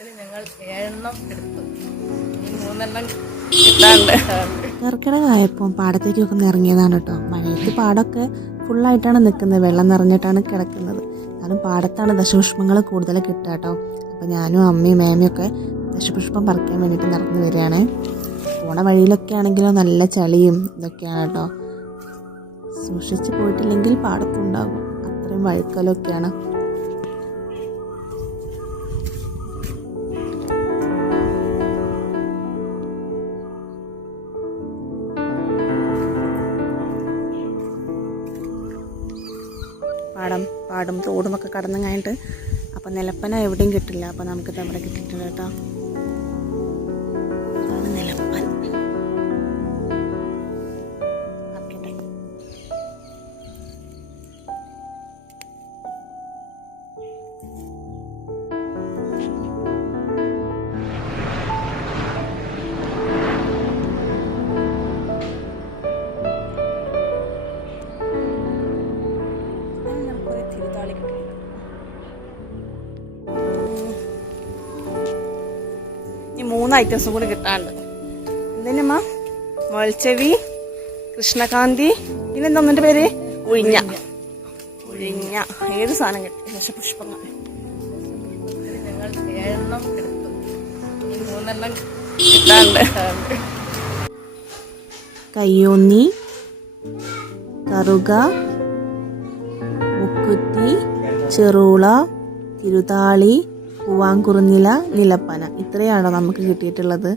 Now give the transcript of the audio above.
ഇതിൽ ഞങ്ങൾ ഏഴെണ്ണം എടുത്തു. ഈ മൂന്നെണ്ണം കിട്ടാണ്ട്. കർക്കിടകമായപ്പോൾ പാടത്തേക്കൊക്കെ ഒന്ന് ഇറങ്ങിയതാണ് കേട്ടോ. മഴയത്ത് പാടമൊക്കെ ഫുള്ളായിട്ടാണ് നിൽക്കുന്നത്. വെള്ളം നിറഞ്ഞിട്ടാണ് കിടക്കുന്നത്. കാരണം പാടത്താണ് ദശപുഷ്പങ്ങൾ കൂടുതൽ കിട്ടുക കേട്ടോ. അപ്പോൾ ഞാനും അമ്മയും മേമയൊക്കെ ദശപുഷ്പം പറിക്കാൻ വേണ്ടിയിട്ട് നടന്നു വരികയാണ്. പോണ വഴിയിലൊക്കെ ആണെങ്കിലോ നല്ല ചളിയും ഇതൊക്കെയാണ് കേട്ടോ. സൂക്ഷിച്ച് പോയിട്ടില്ലെങ്കിൽ പാടത്തുണ്ടാകും. അത്രയും വഴുക്കലൊക്കെയാണ്. പാടം പാടും തോടുമൊക്കെ കടന്നു കഴിഞ്ഞിട്ട്. അപ്പം നിലപ്പന എവിടെയും കിട്ടില്ല. അപ്പം നമുക്ക് അവിടെ കിട്ടിയിട്ടുണ്ട് കേട്ടോ. മൂന്ന് ഐറ്റംസും കൂടി കിട്ടാനുണ്ട്. എന്തേനമ്മ മുളച്ചെവി കൃഷ്ണകാന്തി പിന്നെന്താ ഒന്നിന്റെ പേര്? ഉഴിഞ്ഞ. ഉഴിഞ്ഞ. ഏത് സാധനം കിട്ടി? പുഷ്പങ്ങൾ. കയ്യോന്നി കറുക മുക്കുറ്റി ചെറുള തിരുതാളി പൂവാങ്കുറുന്നില നിലപ്പന. ഇത്രയാണോ നമുക്ക് കിട്ടിയിട്ടുള്ളത്.